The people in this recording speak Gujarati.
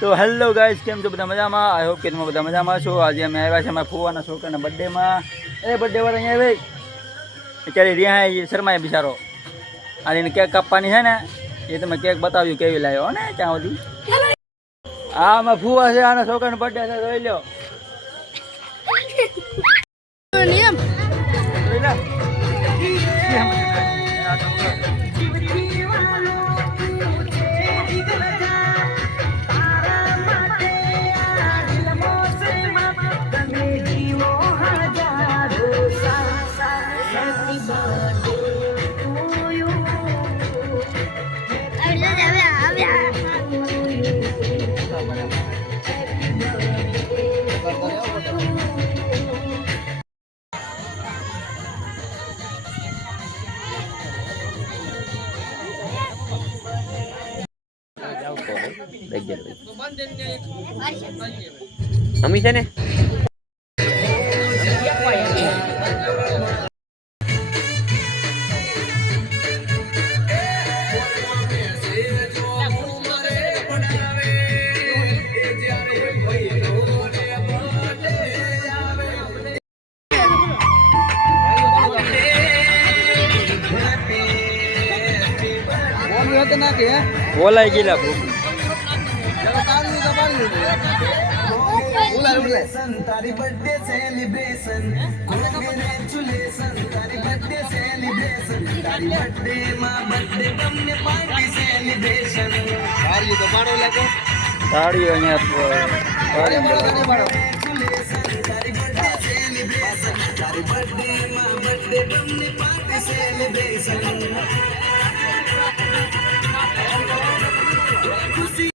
તો હેલો ગાઈસ, કેમ છો બધા મજામાં? આઈ હોપ કે તમે બધા મજામાં છો. આજે અમે આવ્યા છે અમારા ફુવાના છોકરાના બર્થડેમાં. બર્થડે વાળા અહીંયા આવે અત્યારે રહ્યા શર્માએ બિચારો. આજે એને કેક કાપવાની છે ને, એ તમે કેક બતાવ્યું કેવી લાવ્યો ને ત્યાં સુધી. હા, અમારા ફુવા છે, આના છોકરાનો બર્થડે છે, જોઈ લો. અમી છે ને બોલાઈ ગયેલા तारी बर्थडे सेलिब्रेशन कांग्रेचुलेशन तारी बर्थडे सेलिब्रेशन तारी बर्थडे मां बर्थडे गमने पार्टी सेलिब्रेशन तारी तो पाड़ो लगो તાળીઓ અહીંયા तारी बर्थडे सेलिब्रेशन तारी बर्थडे मां बर्थडे गमने पार्टी सेलिब्रेशन खुशी